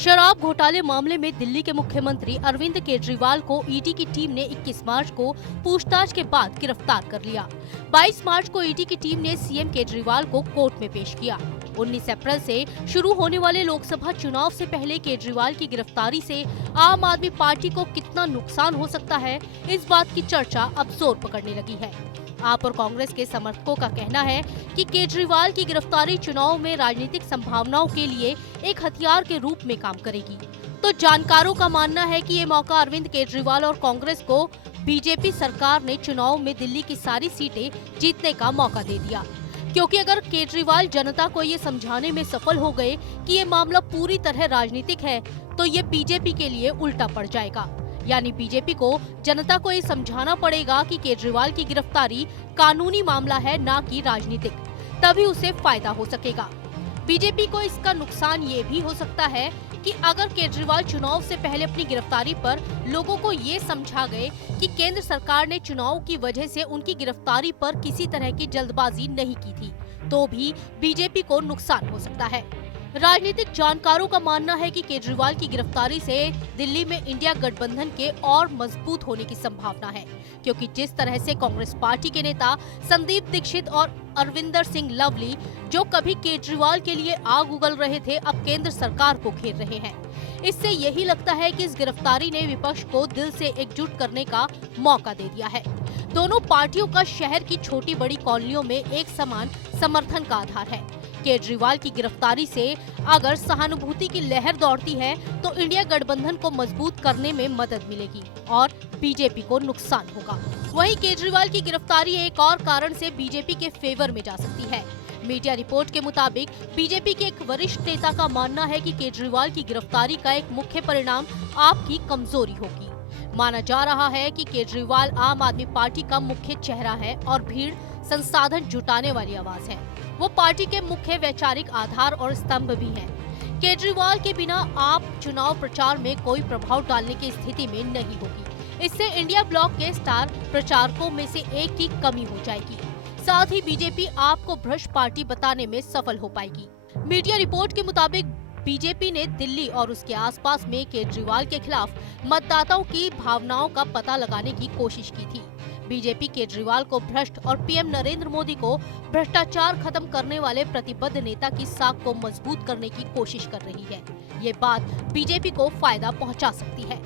शराब घोटाले मामले में दिल्ली के मुख्यमंत्री अरविंद केजरीवाल को ईडी की टीम ने 21 मार्च को पूछताछ के बाद गिरफ्तार कर लिया। 22 मार्च को ईडी की टीम ने सीएम केजरीवाल को कोर्ट में पेश किया। 19 अप्रैल से शुरू होने वाले लोकसभा चुनाव से पहले केजरीवाल की गिरफ्तारी से आम आदमी पार्टी को कितना नुकसान हो सकता है, इस बात की चर्चा अब जोर पकड़ने लगी है। आप और कांग्रेस के समर्थकों का कहना है कि केजरीवाल की गिरफ्तारी चुनाव में राजनीतिक संभावनाओं के लिए एक हथियार के रूप में काम करेगी। तो जानकारों का मानना है कि ये मौका अरविंद केजरीवाल और कांग्रेस को बीजेपी सरकार ने चुनाव में दिल्ली की सारी सीटें जीतने का मौका दे दिया, क्योंकि अगर केजरीवाल जनता को ये समझाने में सफल हो गए कि ये मामला पूरी तरह राजनीतिक है, तो ये बीजेपी के लिए उल्टा पड़ जाएगा। यानी बीजेपी को जनता को ये समझाना पड़ेगा कि केजरीवाल की गिरफ्तारी कानूनी मामला है, ना कि राजनीतिक, तभी उसे फायदा हो सकेगा। बीजेपी को इसका नुकसान ये भी हो सकता है कि अगर केजरीवाल चुनाव से पहले अपनी गिरफ्तारी पर लोगों को ये समझा गए कि केंद्र सरकार ने चुनाव की वजह से उनकी गिरफ्तारी पर किसी तरह की जल्दबाजी नहीं की थी, तो भी बीजेपी को नुकसान हो सकता है। राजनीतिक जानकारों का मानना है कि केजरीवाल की गिरफ्तारी से दिल्ली में इंडिया गठबंधन के और मजबूत होने की संभावना है, क्योंकि जिस तरह से कांग्रेस पार्टी के नेता संदीप दीक्षित और अरविंदर सिंह लवली, जो कभी केजरीवाल के लिए आग उगल रहे थे, अब केंद्र सरकार को घेर रहे हैं। इससे यही लगता है कि इस गिरफ्तारी ने विपक्ष को दिल से एकजुट करने का मौका दे दिया है। दोनों पार्टियों का शहर की छोटी बड़ी कॉलोनियों में एक समान समर्थन का आधार है। केजरीवाल की गिरफ्तारी से अगर सहानुभूति की लहर दौड़ती है तो इंडिया गठबंधन को मजबूत करने में मदद मिलेगी और बीजेपी को नुकसान होगा। वहीं केजरीवाल की गिरफ्तारी एक और कारण से बीजेपी के फेवर में जा सकती है। मीडिया रिपोर्ट के मुताबिक बीजेपी के एक वरिष्ठ नेता का मानना है कि केजरीवाल की गिरफ्तारी का एक मुख्य परिणाम आपकी कमजोरी होगी। माना जा रहा है कि केजरीवाल आम आदमी पार्टी का मुख्य चेहरा है और भीड़ संसाधन जुटाने वाली आवाज है। वो पार्टी के मुख्य वैचारिक आधार और स्तंभ भी हैं। केजरीवाल के बिना आप चुनाव प्रचार में कोई प्रभाव डालने की स्थिति में नहीं होगी। इससे इंडिया ब्लॉक के स्टार प्रचारकों में से एक की कमी हो जाएगी। साथ ही बीजेपी आपको भ्रष्ट पार्टी बताने में सफल हो पाएगी। मीडिया रिपोर्ट के मुताबिक बीजेपी ने दिल्ली और उसके आसपास में केजरीवाल के खिलाफ मतदाताओं की भावनाओं का पता लगाने की कोशिश की थी। बीजेपी केजरीवाल को भ्रष्ट और पीएम नरेंद्र मोदी को भ्रष्टाचार खत्म करने वाले प्रतिबद्ध नेता की साख को मजबूत करने की कोशिश कर रही है। ये बात बीजेपी को फायदा पहुंचा सकती है।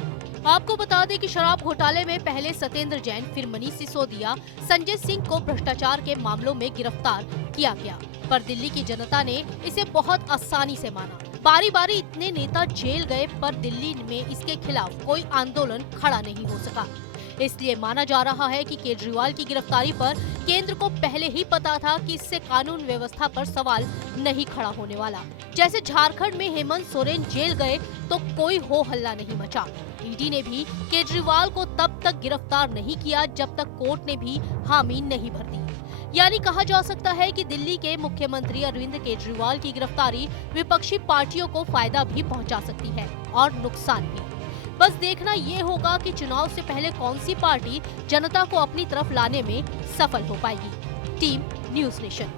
आपको बता दें कि शराब घोटाले में पहले सत्येंद्र जैन, फिर मनीष सिसोदिया, संजय सिंह को भ्रष्टाचार के मामलों में गिरफ्तार किया गया, पर दिल्ली की जनता ने इसे बहुत आसानी से माना। बारी बारी इतने नेता जेल गए, पर दिल्ली में इसके खिलाफ कोई आंदोलन खड़ा नहीं हो सका। इसलिए माना जा रहा है कि केजरीवाल की गिरफ्तारी पर केंद्र को पहले ही पता था कि इससे कानून व्यवस्था पर सवाल नहीं खड़ा होने वाला। जैसे झारखंड में हेमंत सोरेन जेल गए तो कोई हो हल्ला नहीं मचा। ईडी ने भी केजरीवाल को तब तक गिरफ्तार नहीं किया जब तक कोर्ट ने भी हामी नहीं भर दी। यानी कहा जा सकता है कि दिल्ली के मुख्यमंत्री अरविंद केजरीवाल की गिरफ्तारी विपक्षी पार्टियों को फायदा भी पहुंचा सकती है और नुकसान भी। बस देखना ये होगा कि चुनाव से पहले कौन सी पार्टी जनता को अपनी तरफ लाने में सफल हो पाएगी। Team news nation.